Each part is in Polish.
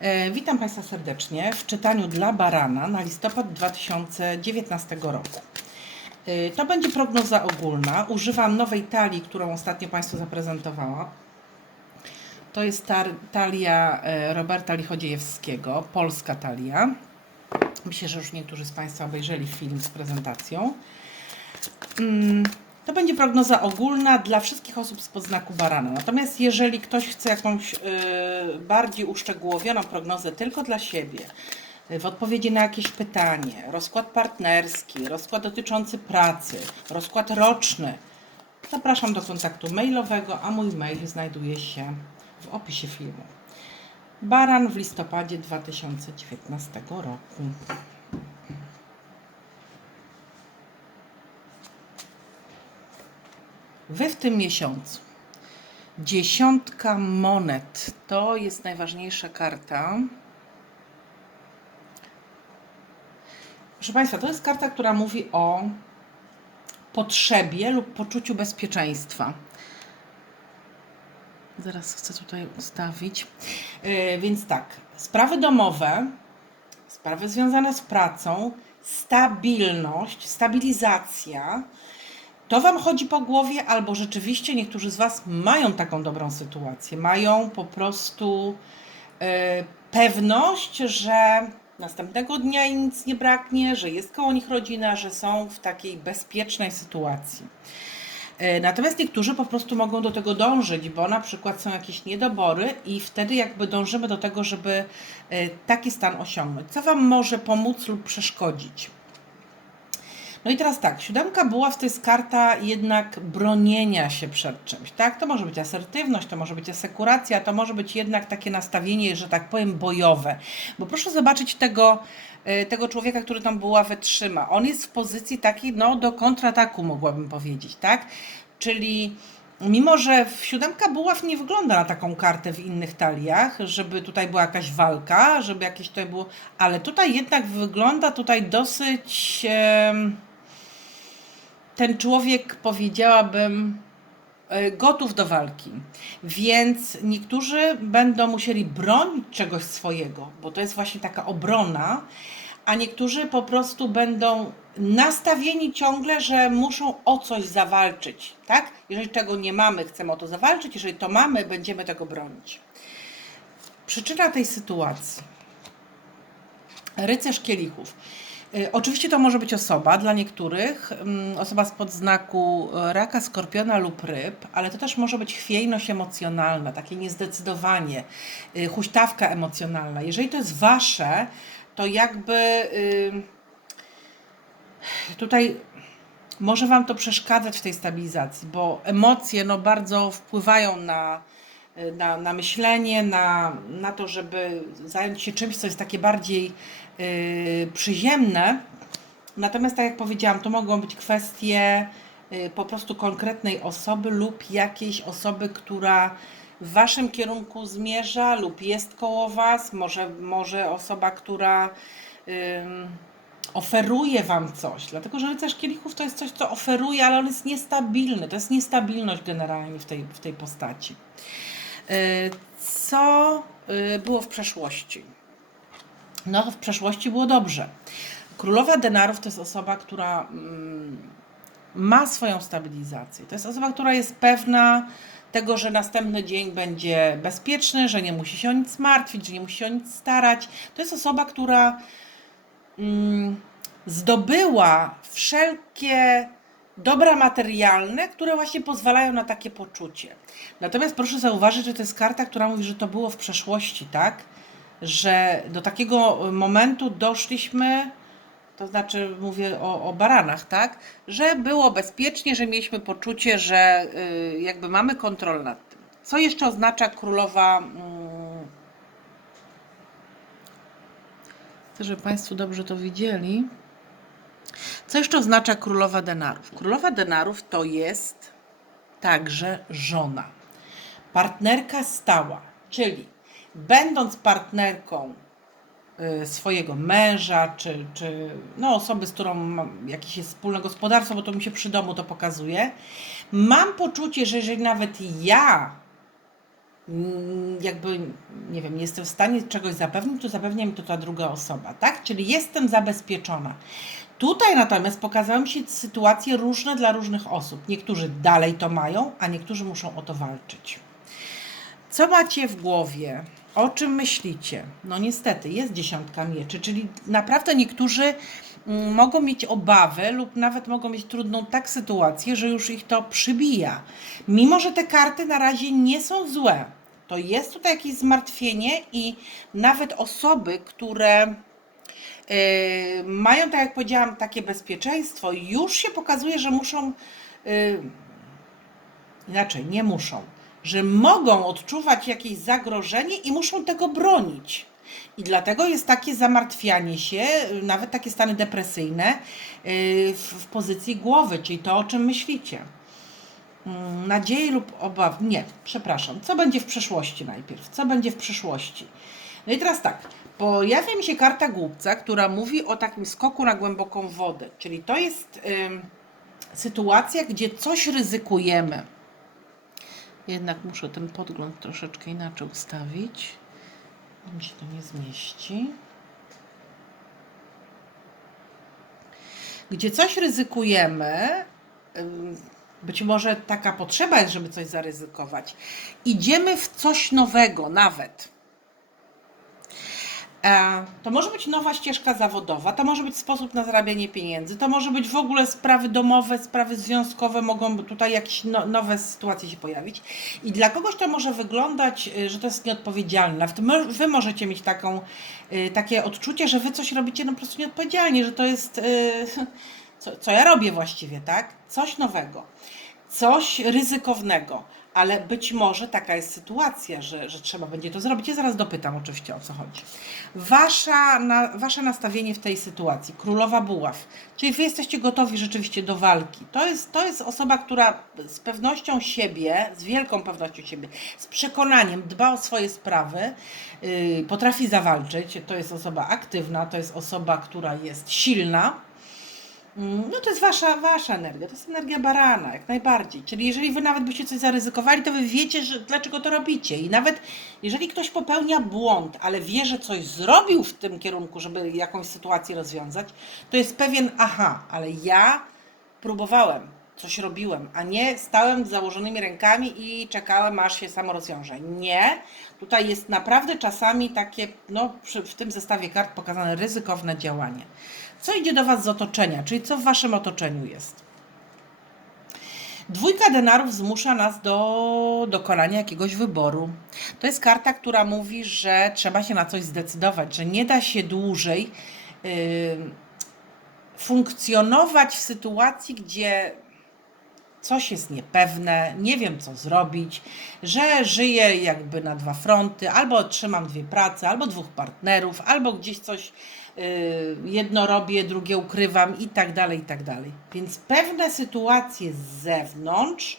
E, Witam Państwa serdecznie w czytaniu dla Barana na listopad 2019 roku. E, To będzie prognoza ogólna. Używam nowej talii, którą ostatnio Państwu zaprezentowała. To jest talia e, Roberta Lichodziejewskiego, polska talia. Myślę, że już niektórzy z Państwa obejrzeli film z prezentacją. To będzie prognoza ogólna dla wszystkich osób z podznaku barana. Natomiast jeżeli ktoś chce jakąś y, bardziej uszczegółowioną prognozę tylko dla siebie, y, w odpowiedzi na jakieś pytanie, rozkład partnerski, rozkład dotyczący pracy, rozkład roczny, zapraszam do kontaktu mailowego, a mój mail znajduje się w opisie filmu. Baran w listopadzie 2019 roku. Wy w tym miesiącu. Dziesiątka monet to jest najważniejsza karta. Proszę Państwa, to jest karta, która mówi o potrzebie lub poczuciu bezpieczeństwa. Zaraz chcę tutaj ustawić. Yy, więc tak, sprawy domowe, sprawy związane z pracą, stabilność, stabilizacja. To Wam chodzi po głowie, albo rzeczywiście niektórzy z Was mają taką dobrą sytuację, mają po prostu e, pewność, że następnego dnia im nic nie braknie, że jest koło nich rodzina, że są w takiej bezpiecznej sytuacji. E, Natomiast niektórzy po prostu mogą do tego dążyć, bo na przykład są jakieś niedobory i wtedy jakby dążymy do tego, żeby e, taki stan osiągnąć. Co Wam może pomóc lub przeszkodzić? No i teraz tak, siódemka buław to jest karta jednak bronienia się przed czymś, tak? To może być asertywność, to może być asekuracja, to może być jednak takie nastawienie, że tak powiem, bojowe. Bo proszę zobaczyć tego, y, tego człowieka, który tą buławę trzyma. On jest w pozycji takiej, no, do kontrataku mogłabym powiedzieć, tak? Czyli Mimo, że w siódemka buław nie wygląda na taką kartę w innych taliach, żeby tutaj była jakaś walka, żeby jakieś tutaj było, ale tutaj jednak wygląda tutaj dosyć ten człowiek powiedziałabym e, gotów do walki. Więc niektórzy będą musieli bronić czegoś swojego, bo to jest właśnie taka obrona, a niektórzy po prostu będą nastawieni ciągle, że muszą o coś zawalczyć, tak? Jeżeli czego nie mamy, chcemy o to zawalczyć, jeżeli to mamy, będziemy tego bronić. Przyczyna tej sytuacji. Rycerz kielichów. Y, Oczywiście to może być osoba dla niektórych, mm, osoba z podznaku e, raka, skorpiona lub ryb, ale to też może być chwiejność emocjonalna, takie niezdecydowanie, y, huśtawka emocjonalna. Jeżeli to jest wasze, to jakby y, tutaj może Wam to przeszkadzać w tej stabilizacji, bo emocje no, bardzo wpływają na, na, na myślenie, na, na to, żeby zająć się czymś, co jest takie bardziej yy, przyziemne. Natomiast, tak jak powiedziałam, to mogą być kwestie yy, po prostu konkretnej osoby lub jakiejś osoby, która w Waszym kierunku zmierza lub jest koło Was, może, może osoba, która. ym, oferuje wam coś, dlatego że rycerz kielichów to jest coś, co oferuje, ale on jest niestabilny. To jest niestabilność generalnie w tej, w tej postaci. Co yy, było w przeszłości? No, w przeszłości było dobrze. Królowa denarów to jest osoba, która mm, ma swoją stabilizację. To jest osoba, która jest pewna tego, że następny dzień będzie bezpieczny, że nie musi się o nic martwić, że nie musi się o nic starać. To jest osoba, która mm, zdobyła wszelkie dobra materialne, które właśnie pozwalają na takie poczucie. Natomiast proszę zauważyć, że to jest karta, która mówi, że to było w przeszłości, tak? Że do takiego momentu doszliśmy, to znaczy mówię o, o baranach, tak? Że było bezpiecznie, że mieliśmy poczucie, że y, jakby mamy kontrolę nad tym. Co jeszcze oznacza królowa? Mm, Chcę, żeby Państwo dobrze to widzieli. Co jeszcze oznacza królowa denarów? Królowa denarów to jest także żona, partnerka stała, czyli będąc partnerką y, swojego męża, czy, czy no, osoby, z którą mam jakieś jest wspólne gospodarstwo, bo to mi się przy domu to pokazuje, mam poczucie, że jeżeli nawet ja mm, jakby, nie wiem, nie jestem w stanie czegoś zapewnić, to zapewnia mi to ta druga osoba, tak? Czyli jestem zabezpieczona. Tutaj natomiast pokazały mi się sytuacje różne dla różnych osób. Niektórzy dalej to mają, a niektórzy muszą o to walczyć. Co macie w głowie? O czym myślicie? No niestety, jest dziesiątka mieczy, czyli naprawdę niektórzy mm, mogą mieć obawy lub nawet mogą mieć trudną tak sytuację, że już ich to przybija. Mimo, że te karty na razie nie są złe, to jest tutaj jakieś zmartwienie i nawet osoby, które mają, tak jak powiedziałam, takie bezpieczeństwo, już się pokazuje, że muszą yy, inaczej, nie muszą, że mogą odczuwać jakieś zagrożenie i muszą tego bronić. I dlatego jest takie zamartwianie się, nawet takie stany depresyjne y, w, pozycji głowy, czyli to, o czym myślicie. Mm, Nadzieje lub obaw. Nie, przepraszam. Co będzie w przeszłości najpierw? Co będzie w przyszłości? No i teraz tak. Pojawia mi się karta głupca, która mówi o takim skoku na głęboką wodę. Czyli to jest ym, sytuacja, gdzie coś ryzykujemy. Jednak muszę ten podgląd troszeczkę inaczej ustawić. Mi się to nie zmieści. Gdzie coś ryzykujemy, być może taka potrzeba jest, żeby coś zaryzykować. Idziemy w coś nowego nawet. E, To może być nowa ścieżka zawodowa, to może być sposób na zarabianie pieniędzy, to może być w ogóle sprawy domowe, sprawy związkowe, mogą tutaj jakieś no, nowe sytuacje się pojawić. I dla kogoś to może wyglądać, y, że to jest nieodpowiedzialne. Wy możecie mieć taką, y, takie odczucie, że wy coś robicie no po prostu nieodpowiedzialnie, że to jest, y, co, co ja robię właściwie, tak? Coś nowego, coś ryzykownego. Ale być może taka jest sytuacja, że, że trzeba będzie to zrobić. Ja zaraz dopytam oczywiście o co chodzi. Wasza, na, wasze nastawienie w tej sytuacji, królowa buław, czyli wy jesteście gotowi rzeczywiście do walki. To jest, to jest osoba, która z pewnością siebie, z wielką pewnością siebie, z przekonaniem dba o swoje sprawy, yy, potrafi zawalczyć. To jest osoba aktywna, to jest osoba, która jest silna. Mm, No to jest wasza, wasza energia, to jest energia barana, jak najbardziej. Czyli jeżeli wy nawet byście coś zaryzykowali, to wy wiecie, że, dlaczego to robicie. I nawet jeżeli ktoś popełnia błąd, ale wie, że coś zrobił w tym kierunku, żeby jakąś sytuację rozwiązać, to jest pewien aha, ale ja próbowałem, coś robiłem, a nie stałem z założonymi rękami i czekałem, aż się samo rozwiąże. Nie. Tutaj jest naprawdę czasami takie, no w tym zestawie kart pokazane ryzykowne działanie. Co idzie do Was z otoczenia, czyli co w Waszym otoczeniu jest? Dwójka denarów zmusza nas do dokonania jakiegoś wyboru. To jest karta, która mówi, że trzeba się na coś zdecydować, że nie da się dłużej yy, funkcjonować w sytuacji, gdzie coś jest niepewne, nie wiem co zrobić, że żyję jakby na dwa fronty, albo trzymam dwie prace, albo dwóch partnerów, albo gdzieś coś jedno robię, drugie ukrywam i tak dalej, i tak dalej. Więc pewne sytuacje z zewnątrz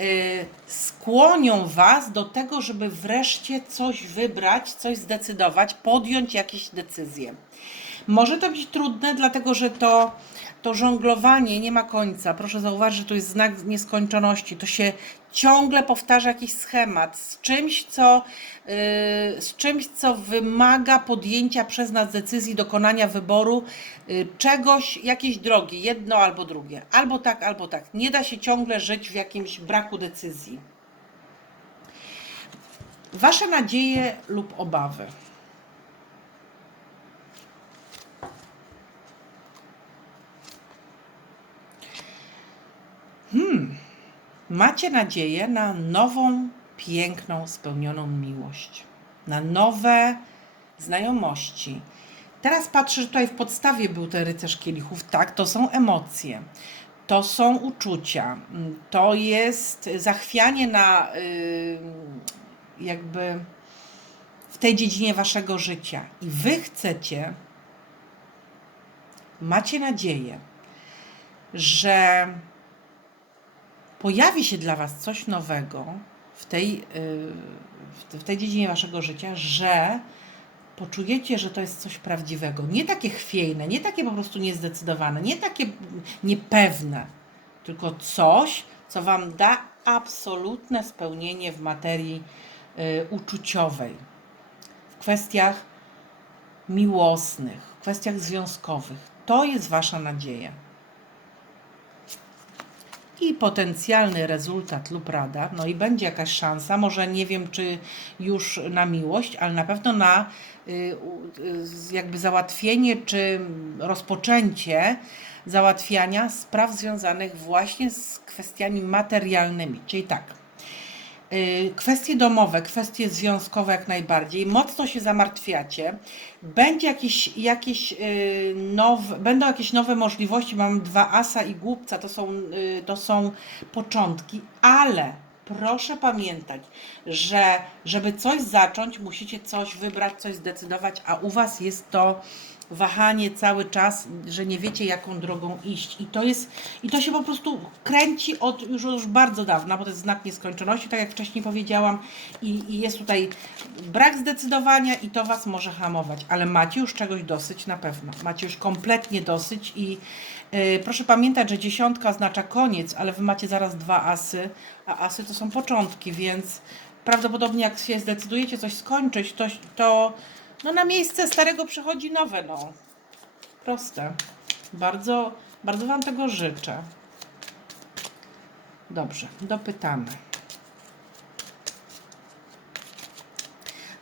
y, skłonią Was do tego, żeby wreszcie coś wybrać, coś zdecydować, podjąć jakieś decyzje. Może to być trudne, dlatego że to, to żonglowanie nie ma końca. Proszę zauważyć, że to jest znak nieskończoności. To się ciągle powtarza jakiś schemat z czymś, co, yy, z czymś, co wymaga podjęcia przez nas decyzji, dokonania wyboru yy, czegoś, jakiejś drogi, jedno albo drugie. Albo tak, albo tak. Nie da się ciągle żyć w jakimś braku decyzji. Wasze nadzieje lub obawy. Macie nadzieję na nową, piękną, spełnioną miłość, na nowe znajomości. Teraz patrzę, że tutaj w podstawie był ten rycerz kielichów. Tak, to są emocje, to są uczucia, to jest zachwianie na y, jakby w tej dziedzinie waszego życia. I wy chcecie, macie nadzieję, że pojawi się dla Was coś nowego w tej, te- w tej dziedzinie Waszego życia, że poczujecie, że to jest coś prawdziwego. Nie takie chwiejne, nie takie po prostu niezdecydowane, nie takie niepewne, tylko coś, co Wam da absolutne spełnienie w materii y, uczuciowej, w kwestiach miłosnych, w kwestiach związkowych. To jest Wasza nadzieja. I potencjalny rezultat lub rada, no i będzie jakaś szansa, może nie wiem czy już na miłość, ale na pewno na y, y, jakby załatwienie czy rozpoczęcie załatwiania spraw związanych właśnie z kwestiami materialnymi. Czyli tak, kwestie domowe, kwestie związkowe jak najbardziej, mocno się zamartwiacie. Będzie jakieś, jakieś y, nowe, będą jakieś nowe możliwości. Mam dwa asa i głupca, to są, y, to są początki, ale proszę pamiętać, że żeby coś zacząć, musicie coś wybrać, coś zdecydować, a u Was jest to wahanie cały czas, że nie wiecie jaką drogą iść. I to jest, i to się po prostu kręci od już, już bardzo dawna, bo to jest znak nieskończoności, tak jak wcześniej powiedziałam, i, i jest tutaj brak zdecydowania i to Was może hamować, ale macie już czegoś dosyć na pewno. Macie już kompletnie dosyć i proszę pamiętać, że dziesiątka oznacza koniec, ale Wy macie zaraz dwa asy, a asy to są początki, więc prawdopodobnie jak się zdecydujecie coś skończyć, to, to no na miejsce starego przychodzi nowe, no. Proste. Bardzo, bardzo Wam tego życzę. Dobrze, dopytamy.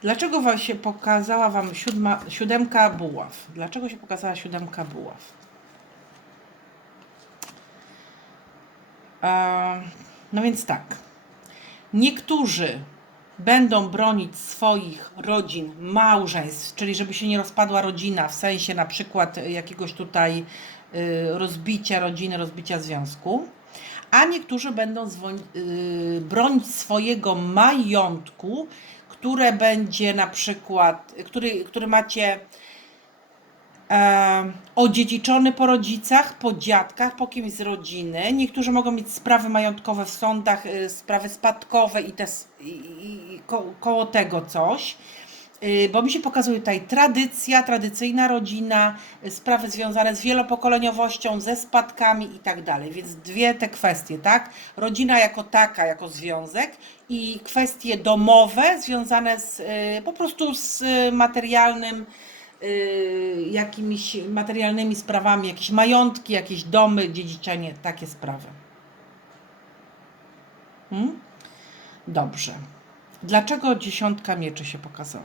Dlaczego się pokazała Wam siódma, siódemka buław? Dlaczego się pokazała siódemka buław? No więc tak. Niektórzy będą bronić swoich rodzin, małżeństw, czyli żeby się nie rozpadła rodzina, w sensie na przykład jakiegoś tutaj y, rozbicia rodziny, rozbicia związku, a niektórzy będą y, bronić swojego majątku, które będzie na przykład, który, który macie odziedziczony po rodzicach, po dziadkach, po kimś z rodziny. Niektórzy mogą mieć sprawy majątkowe w sądach, y, sprawy spadkowe i, te, i, i, ko, koło tego coś. Y, Bo mi się pokazuje tutaj tradycja, tradycyjna rodzina, y, sprawy związane z wielopokoleniowością, ze spadkami i tak dalej. Więc dwie te kwestie, tak? Rodzina jako taka, jako związek i kwestie domowe związane z, po prostu z materialnym, jakimiś materialnymi sprawami, jakieś majątki, jakieś domy, dziedziczenie, takie sprawy. Hmm? Dobrze. Dlaczego dziesiątka mieczy się pokazała?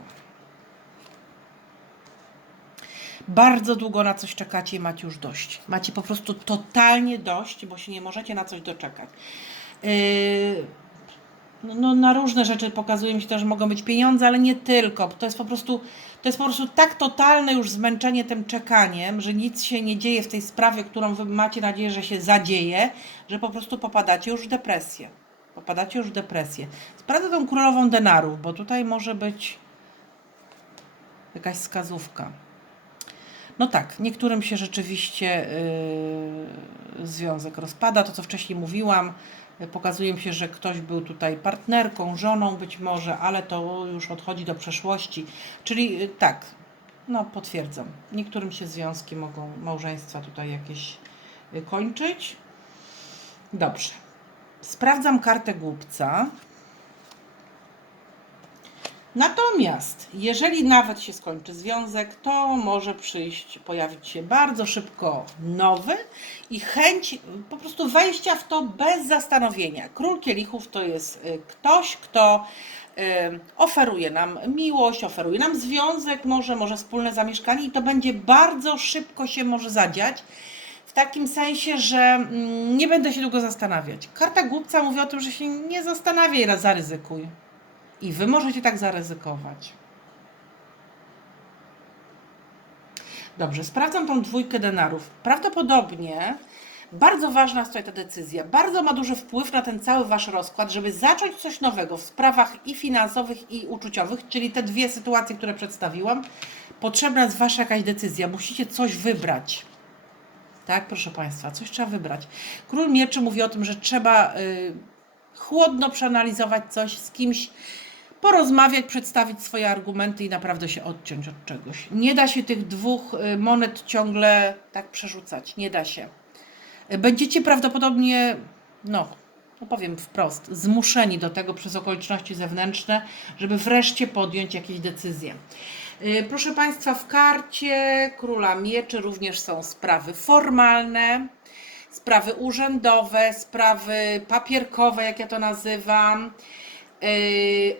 Bardzo długo na coś czekacie i macie już dość. Macie po prostu totalnie dość, bo się nie możecie na coś doczekać. Yy, no, no, na różne rzeczy pokazuje mi się to, że mogą być pieniądze, ale nie tylko. To jest po prostu, to jest po prostu tak totalne już zmęczenie tym czekaniem, że nic się nie dzieje w tej sprawie, którą wy macie nadzieję, że się zadzieje, że po prostu popadacie już w depresję. Popadacie już w depresję. Sprawdzę tą królową denarów, bo tutaj może być jakaś wskazówka. No tak, niektórym się rzeczywiście yy, związek rozpada. To, co wcześniej mówiłam, pokazuje mi się, że ktoś był tutaj partnerką, żoną być może, ale to już odchodzi do przeszłości. Czyli yy, tak, no potwierdzam. Niektórym się związki mogą, małżeństwa tutaj jakieś yy, kończyć. Dobrze. Sprawdzam kartę głupca. Natomiast, jeżeli nawet się skończy związek, to może przyjść, pojawić się bardzo szybko nowy i chęć po prostu wejścia w to bez zastanowienia. Król kielichów to jest y, ktoś, kto y, oferuje nam miłość, oferuje nam związek, może, może wspólne zamieszkanie i to będzie bardzo szybko się może zadziać. W takim sensie, że mm, nie będę się długo zastanawiać. Karta głupca mówi o tym, że się nie zastanawiaj, zaryzykuj. I wy możecie tak zaryzykować. Dobrze, sprawdzam tą dwójkę denarów. Prawdopodobnie bardzo ważna jest tutaj ta decyzja. Bardzo ma duży wpływ na ten cały wasz rozkład, żeby zacząć coś nowego w sprawach i finansowych, i uczuciowych, czyli te dwie sytuacje, które przedstawiłam. Potrzebna jest wasza jakaś decyzja. Musicie coś wybrać. Tak, proszę Państwa, coś trzeba wybrać. Król Mieczy mówi o tym, że trzeba y, chłodno przeanalizować coś z kimś, porozmawiać, przedstawić swoje argumenty i naprawdę się odciąć od czegoś. Nie da się tych dwóch y, monet ciągle tak przerzucać. Nie da się. Y, Będziecie prawdopodobnie, no, no powiem wprost, zmuszeni do tego przez okoliczności zewnętrzne, żeby wreszcie podjąć jakieś decyzje. Yy, Proszę Państwa, w karcie Króla Mieczy również są sprawy formalne, sprawy urzędowe, sprawy papierkowe, jak ja to nazywam,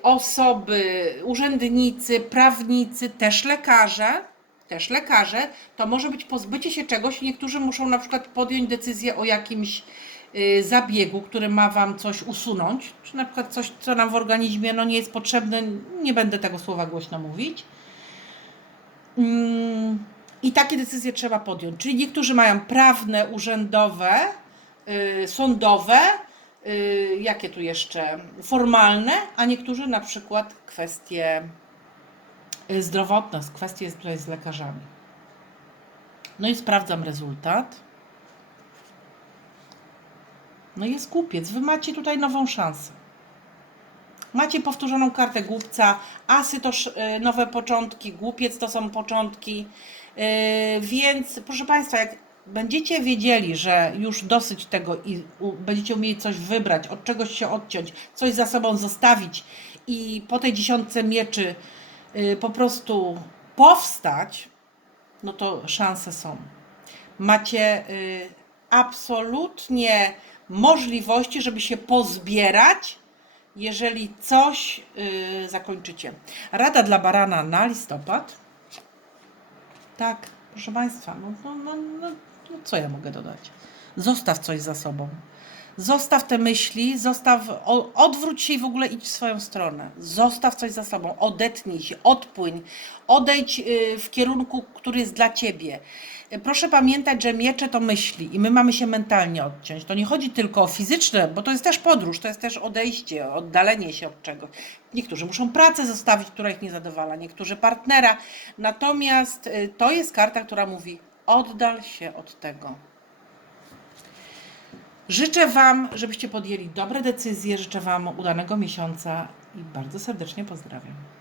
osoby, urzędnicy, prawnicy, też lekarze, też lekarze, to może być pozbycie się czegoś. Niektórzy muszą na przykład podjąć decyzję o jakimś yy, zabiegu, który ma Wam coś usunąć, czy na przykład coś, co nam w organizmie no, nie jest potrzebne, nie będę tego słowa głośno mówić. Mm, I takie decyzje trzeba podjąć. Czyli niektórzy mają prawne, urzędowe, y, sądowe, jakie tu jeszcze, formalne, a niektórzy na przykład kwestie y, zdrowotne, kwestie tutaj z lekarzami. No i sprawdzam rezultat. No jest kupiec. Wy macie tutaj nową szansę. Macie powtórzoną kartę głupca, asy to y, nowe początki, głupiec to są początki. Więc proszę Państwa, jak będziecie wiedzieli, że już dosyć tego i będziecie umieli coś wybrać, od czegoś się odciąć, coś za sobą zostawić i po tej dziesiątce mieczy yy, po prostu powstać, no to szanse są. Macie y, absolutnie możliwości, żeby się pozbierać, jeżeli coś y, zakończycie. Rada dla barana na listopad. Tak, proszę Państwa, no, no, no, no, no co ja mogę dodać? Zostaw coś za sobą. Zostaw te myśli, zostaw, odwróć się i w ogóle idź w swoją stronę. Zostaw coś za sobą, odetnij się, odpłyń, odejdź y, w kierunku, który jest dla ciebie. Y, Proszę pamiętać, że miecze to myśli i my mamy się mentalnie odciąć. To nie chodzi tylko o fizyczne, bo to jest też podróż, to jest też odejście, oddalenie się od czegoś. Niektórzy muszą pracę zostawić, która ich nie zadowala, niektórzy partnera. Natomiast y, to jest karta, która mówi: oddal się od tego. Życzę Wam, żebyście podjęli dobre decyzje. Życzę Wam udanego miesiąca i bardzo serdecznie pozdrawiam.